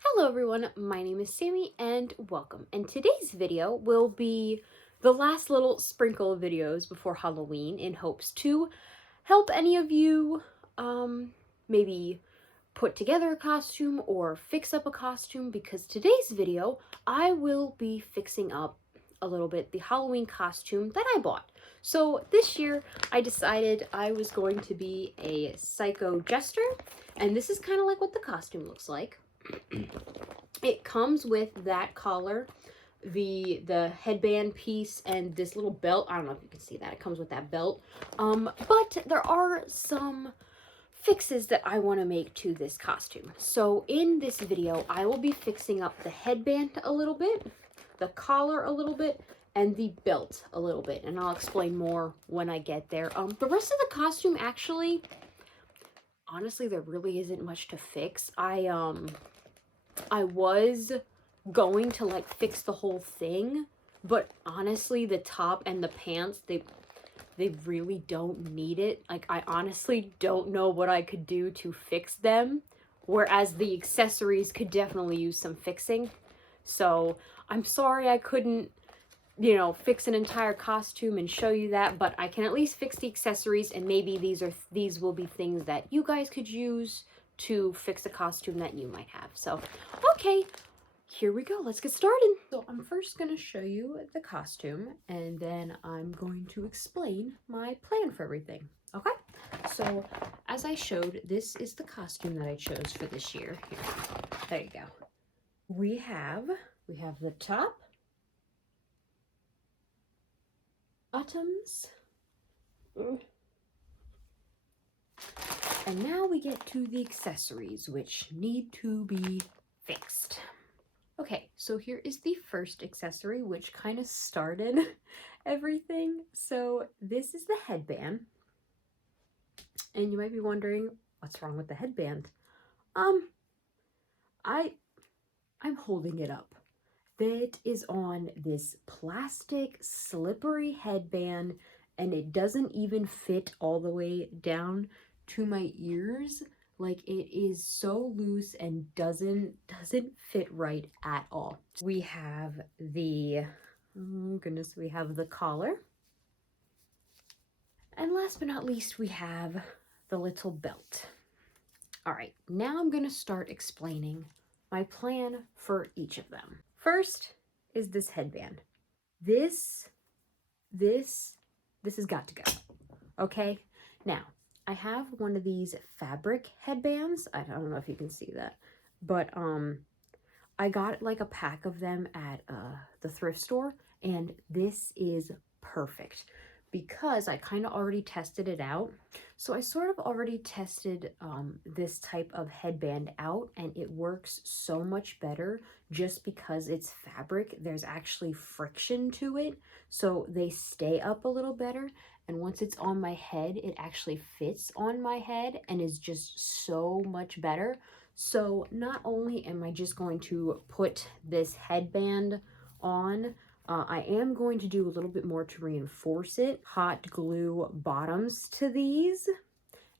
Hello everyone, my name is Sammy and welcome. And today's video will be the last little sprinkle of videos before Halloween in hopes to help any of you maybe put together a costume or fix up a costume, because today's video I will be fixing up a little bit the Halloween costume that I bought. So this year I decided I was going to be a psycho jester, and this is kind of like what the costume looks like. It comes with that collar, the headband piece, and this little belt. I don't know if you can see that. It comes with that belt. But there are some fixes that I want to make to this costume. So in this video, I will be fixing up the headband a little bit, the collar a little bit, and the belt a little bit. And I'll explain more when I get there. The rest of the costume, actually, honestly, there really isn't much to fix. I was going to like fix the whole thing, but honestly the top and the pants, they really don't need it. Like, I honestly don't know what I could do to fix them, whereas the accessories could definitely use some fixing. So I'm sorry I couldn't, fix an entire costume and show you that, but I can at least fix the accessories, and maybe these will be things that you guys could use to fix a costume that you might have. So, okay, here we go. Let's get started. So I'm first going to show you the costume, and then I'm going to explain my plan for everything. Okay? So as I showed, this is the costume that I chose for this year. Here, there you go. We have the top, bottoms, and now we get to the accessories, which need to be fixed. Okay, so here is the first accessory, which kind of started everything. So this is the headband. And you might be wondering, what's wrong with the headband? I'm holding it up. That is on this plastic slippery headband, and it doesn't even fit all the way down to my ears. Like, it is so loose and doesn't fit right at all. We have the, oh goodness, we have the collar. And last but not least, we have the little belt. All right, now I'm gonna start explaining my plan for each of them. First is this headband. This has got to go, okay? Now, I have one of these fabric headbands. I don't know if you can see that, but I got like a pack of them at the thrift store, and this is perfect because I kind of already tested it out. So I sort of already tested this type of headband out, and it works so much better just because it's fabric. There's actually friction to it, so they stay up a little better. And once it's on my head, it actually fits on my head and is just so much better. So not only am I just going to put this headband on, I am going to do a little bit more to reinforce it. Hot glue bottoms to these,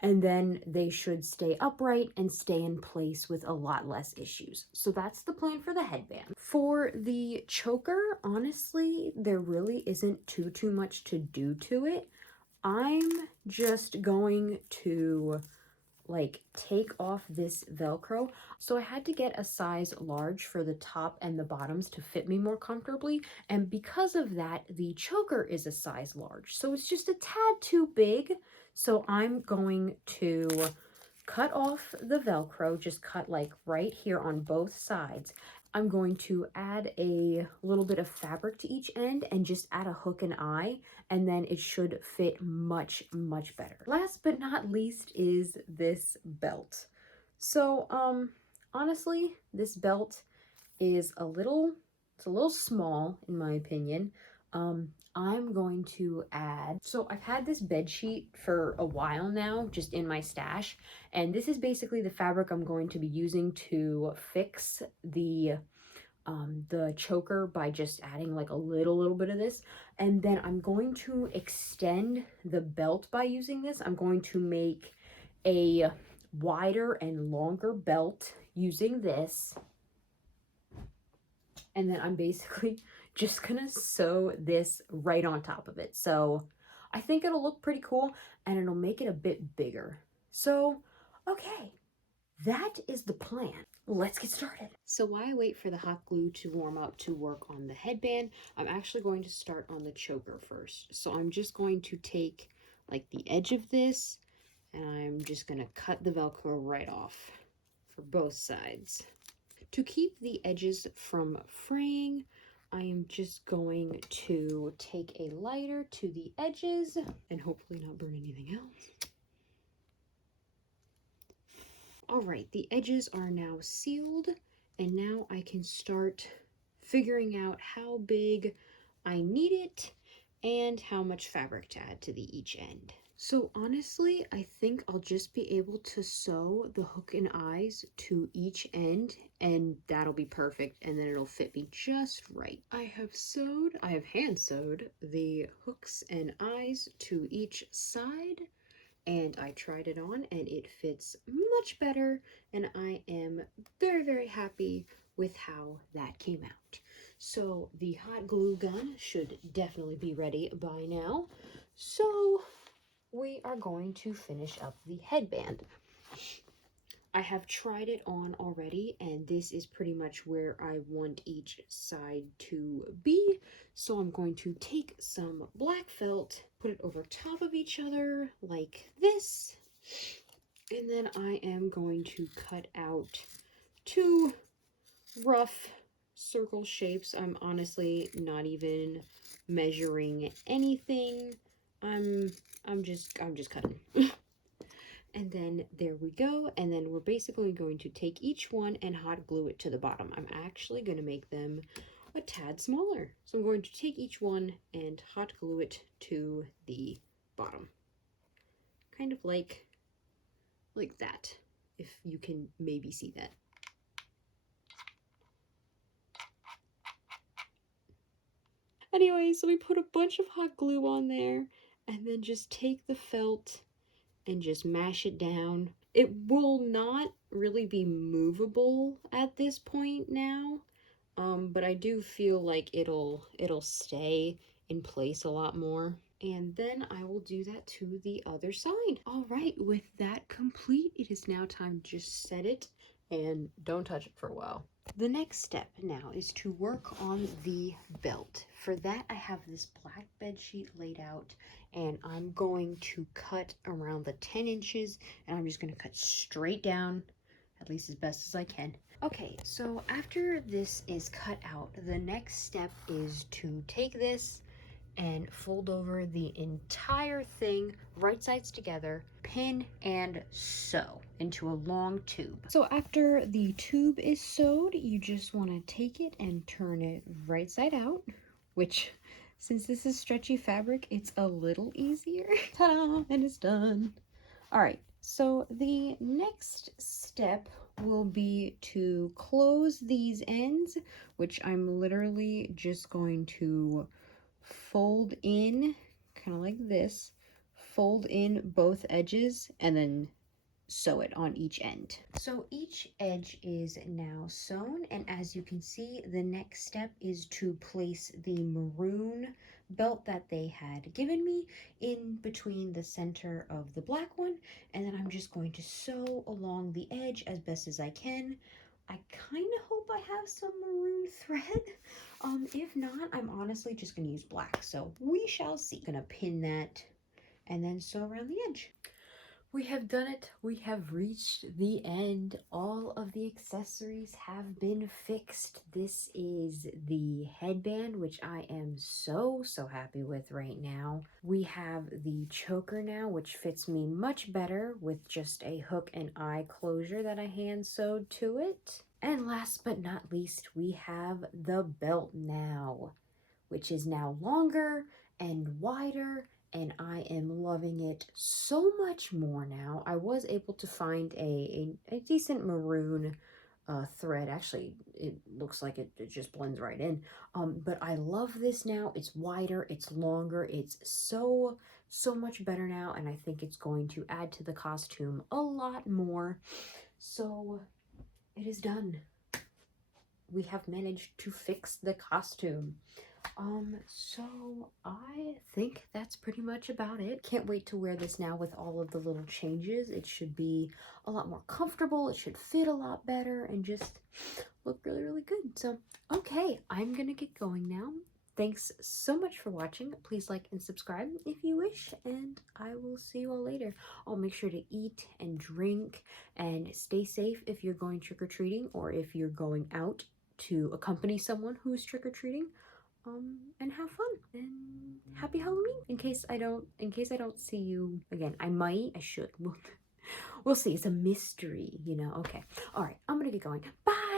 and then they should stay upright and stay in place with a lot less issues. So that's the plan for the headband. For the choker, honestly, there really isn't too much to do to it. I'm just going to like take off this Velcro. So I had to get a size large for the top and the bottoms to fit me more comfortably. And because of that, the choker is a size large. So it's just a tad too big. So I'm going to cut off the Velcro, just cut like right here on both sides. I'm going to add a little bit of fabric to each end and just add a hook and eye, and then it should fit much better. Last but not least is this belt. So honestly, this belt is a little small in my opinion. I'm going to add, so I've had this bed sheet for a while now, just in my stash, and this is basically the fabric I'm going to be using to fix the choker by just adding like a little bit of this. And then I'm going to extend the belt by using this. I'm going to make a wider and longer belt using this. And then I'm basically just gonna sew this right on top of it. So I think it'll look pretty cool and it'll make it a bit bigger. So, okay, that is the plan. Let's get started. So while I wait for the hot glue to warm up to work on the headband, I'm actually going to start on the choker first. So I'm just going to take like the edge of this and I'm just gonna cut the Velcro right off for both sides. To keep the edges from fraying, I am just going to take a lighter to the edges and hopefully not burn anything else. All right, the edges are now sealed, and now I can start figuring out how big I need it and how much fabric to add to each end. So honestly, I think I'll just be able to sew the hook and eyes to each end and that'll be perfect, and then it'll fit me just right. I have hand sewed the hooks and eyes to each side, and I tried it on and it fits much better, and I am very happy with how that came out. So the hot glue gun should definitely be ready by now. So we are going to finish up the headband. I have tried it on already, and this is pretty much where I want each side to be. So I'm going to take some black felt, put it over top of each other like this, and then I am going to cut out two rough circle shapes. I'm honestly not even measuring anything. I'm just cutting. And then there we go. And then we're basically going to take each one and hot glue it to the bottom. I'm actually going to make them a tad smaller. So I'm going to take each one and hot glue it to the bottom. Kind of like that, if you can maybe see that. Anyway, so we put a bunch of hot glue on there and then just take the felt and just mash it down. It will not really be movable at this point now, but I do feel like it'll stay in place a lot more. And then I will do that to the other side. All right, with that complete, it is now time to just set it and don't touch it for a while. The next step now is to work on the belt. For that, I have this black bed sheet laid out, and I'm going to cut around the 10 inches, and I'm just going to cut straight down, at least as best as I can. Okay, so after this is cut out, the next step is to take this and fold over the entire thing, right sides together, pin and sew into a long tube. So after the tube is sewed, you just want to take it and turn it right side out, which, since this is stretchy fabric, it's a little easier. Ta-da! And it's done. All right, so the next step will be to close these ends, which I'm literally just going to fold in, kind of like this, fold in both edges, and then sew it on each end. So each edge is now sewn, and as you can see, the next step is to place the maroon belt that they had given me in between the center of the black one, and then I'm just going to sew along the edge as best as I can. I kind of hope I have some maroon thread. If not, I'm honestly just going to use black, so we shall see. Gonna pin that and then sew around the edge. We have done it. We have reached the end. All of the accessories have been fixed. This is the headband, which I am so happy with right now. We have the choker now, which fits me much better with just a hook and eye closure that I hand sewed to it. And last but not least, we have the belt now, which is now longer and wider, and I am loving it so much more now. I was able to find a decent maroon thread. Actually, it looks like it just blends right in. But I love this now. It's wider, it's longer, it's so much better now, and I think it's going to add to the costume a lot more. So it is done. we have managed to fix the costume. So I think that's pretty much about it. Can't wait to wear this now with all of the little changes. It should be a lot more comfortable. It should fit a lot better and just look really, really good. So, okay, I'm gonna get going now. Thanks so much for watching. Please like and subscribe if you wish, and I will see you all later. Oh, make sure to eat and drink and stay safe if you're going trick-or-treating or if you're going out to accompany someone who's trick-or-treating. And have fun and happy Halloween. In case I don't see you again. I should. We'll see. It's a mystery, you know. Okay. All right. I'm gonna get going. Bye.